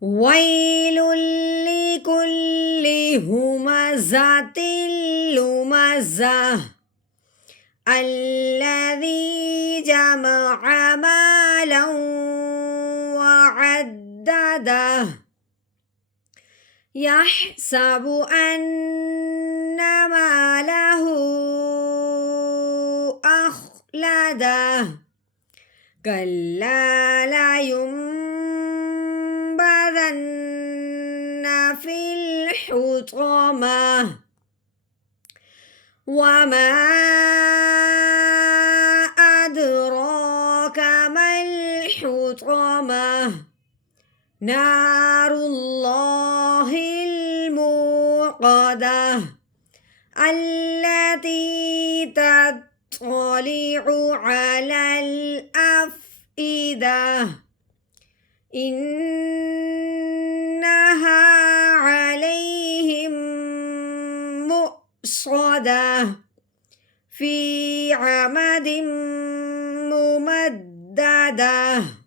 ويل لكل همزة لمزة الذي جمع مالا وعدده يحسب أن ماله أخلده كلا لينبذن في الحطمة وما أدراك ما الحطمة نار الله الموقدة التي تطلع على الأفئدة إنها عليهم مؤصدة في عمد ممددة.